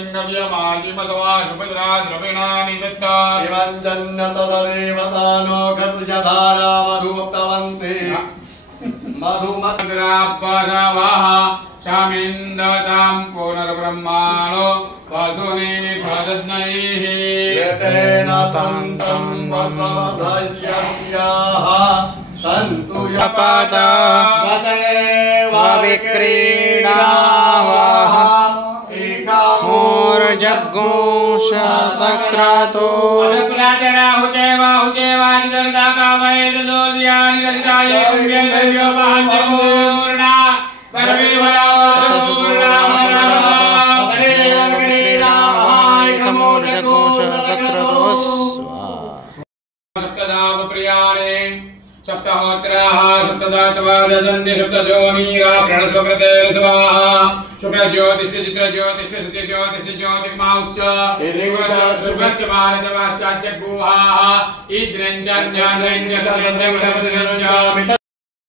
लिङ्गव्यमालिमसवा सुभद्रा द्रविणानि दत्ता इमं जन्नतदेवतानो गतयधारा मधुमुक्तवन्ति मधुमद्रापरवः शामिन्दतां पुनर्ब्रह्माणो वसुनि भजनैः एतेन तन्तं वदवधस्याः सन्तु यपदा वसेव विक्रीडावः मूर्जगुंशतक्रतो सप्तहोत्राः सप्तदात्वादजन्ति सप्तजोनीरा प्रणस्वकृते स्वाहा शुक्रज्योतिष्य चित्रज्योतिष्य सत्यज्योतिष्य ज्योतिर्मांश्च शुभस्य भारतवास्याद्यगुहाः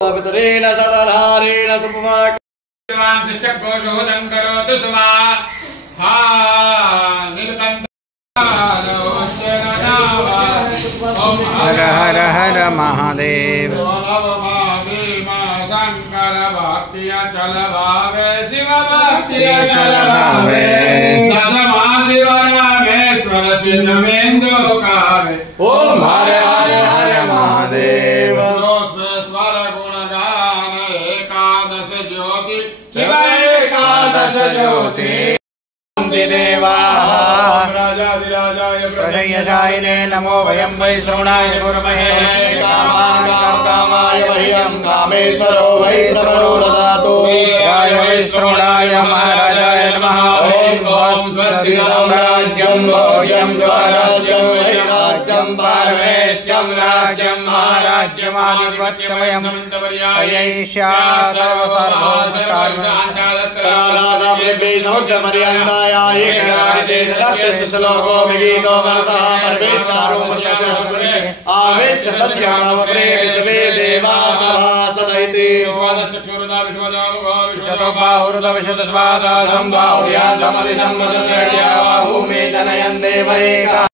पवित्रेण सदधारेण सुपवाक्यवान् शिष्टघोषोदं करोतु स्वा हा हर हर हर महादेव शंकर भक्तिया चल भावे शिव भक्तिया चल भावे दशमा शिव रामेश्वर शिवमेन्दु कावे ओम हर हर हर महादेव स्वर गुण गान एकादश ज्योति शिव एकादश ज्योति देवाः राजाधिराजाय प्रसयशायिने नमो वयं वै श्रवणाय कुर्महे कामाय वह्यं कामेश्वरो वै श्रवणो ददातु गाय वै श्रवणाय महाराजाय नमः ओम स्वस्ति साम्राज्यं भोज्यं स्वराज्यं वैराज्यं पारमेष्ट्यं राज्यं महाराज्यमाधिपत्यमयं अयैष्यात् सर्वसर्वशान्तादत्तरादापरिवेशमुद्रपर्यन्ताय एकराणिते दलप्यस्य श्लोको विगीतो मरुतः परमेष्टारो मर्तस्य आवेश्य तस्य कामप्रे विश्वे देवा सभासदैति विश्वतोबाहुरुदविशतस्वादासं बाहुर्यान्तमदिशं मदुद्रड्या भूमे जनयन् देवैका